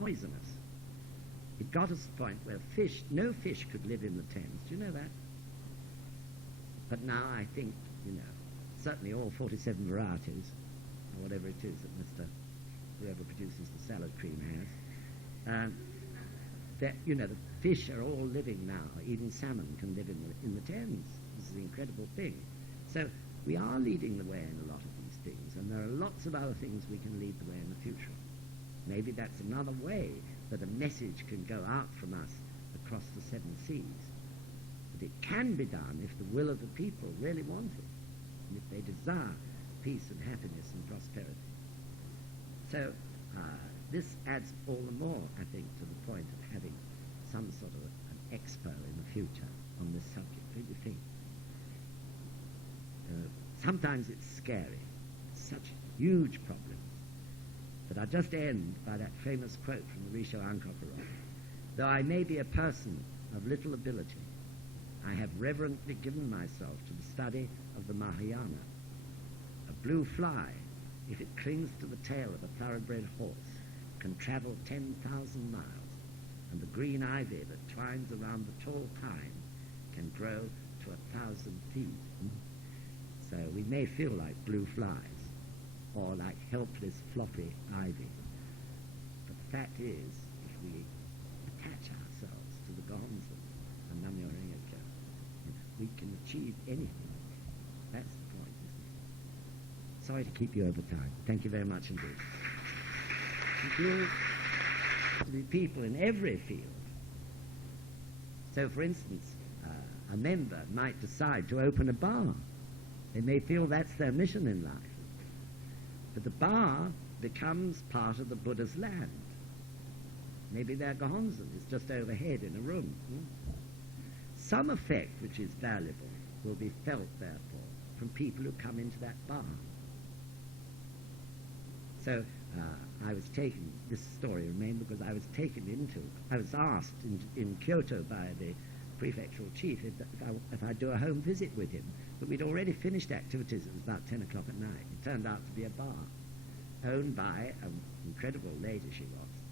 poisonous. It got us to the point where no fish could live in the Thames. Do you know that? But now I think, certainly all 47 varieties, or whatever it is that whoever produces the salad cream has, that, the fish are all living now. Even salmon can live in the Thames. This is an incredible thing. So we are leading the way in a lot of these things, and there are lots of other things we can lead the way in the future. Maybe that's another way that a message can go out from us across the 7 seas. But it can be done if the will of the people really want it, and if they desire peace and happiness and prosperity. So this adds all the more, I think, to the point of having some sort of an expo in the future on this subject. Don't you think? Sometimes it's scary. It's such huge problems. But I'll just end by that famous quote from the Risho Ankoparot. Though I may be a person of little ability, I have reverently given myself to the study of the Mahayana. A blue fly, if it clings to the tail of a thoroughbred horse, can travel 10,000 miles, and the green ivy that twines around the tall pine can grow to 1,000 feet. So we may feel like blue flies, or like helpless floppy ivy. But the fact is, if we attach ourselves to the Gonzan and Namyo-renge-kyo, we can achieve anything. That's the point, isn't it? Sorry to keep you over time. Thank you very much indeed. Thank you to the people in every field. So, for instance, a member might decide to open a bar. They may feel that's their mission in life. But the bar becomes part of the Buddha's land. Maybe their Gohonzon is just overhead in a room. Some effect which is valuable will be felt, therefore, from people who come into that bar. So I was taken, this story remained because I was asked in Kyoto by the prefectural chief if I'd do a home visit with him. But we'd already finished activities. It was about 10 o'clock at night. It turned out to be a bar owned by an incredible lady she was.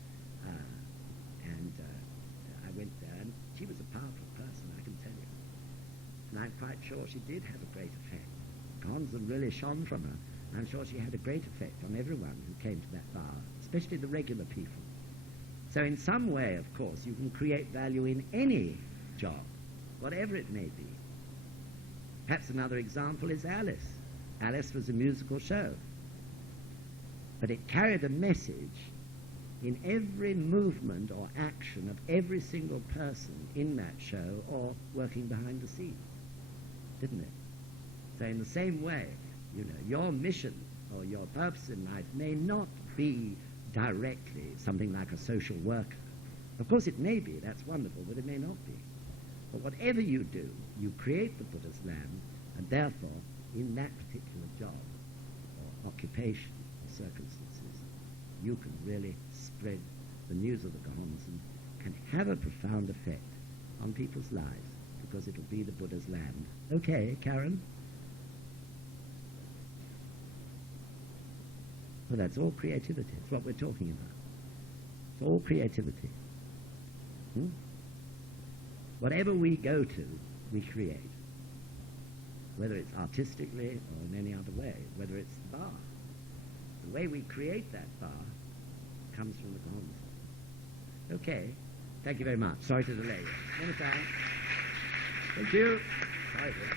I went there, and she was a powerful person, I can tell you. And I'm quite sure she did have a great effect. Gonzan really shone from her. I'm sure she had a great effect on everyone who came to that bar, especially the regular people. So in some way, of course, you can create value in any job, whatever it may be. Perhaps another example is Alice. Alice was a musical show, but it carried a message in every movement or action of every single person in that show or working behind the scenes, didn't it? So in the same way, your mission or your purpose in life may not be directly something like a social worker. Of course it may be, that's wonderful, but it may not be. But whatever you do, you create the Buddha's land, and therefore, in that particular job or occupation or circumstances, you can really spread the news of the Gohonzon, can have a profound effect on people's lives, because it'll be the Buddha's land. Okay, Karen? Well, that's all creativity. It's what we're talking about. It's all creativity. Whatever we go to, we create. Whether it's artistically or in any other way, whether it's the bar. The way we create that bar comes from the Gohonzon. Okay. Thank you very much. Sorry to delay you. Many thanks. Thank you. Sorry for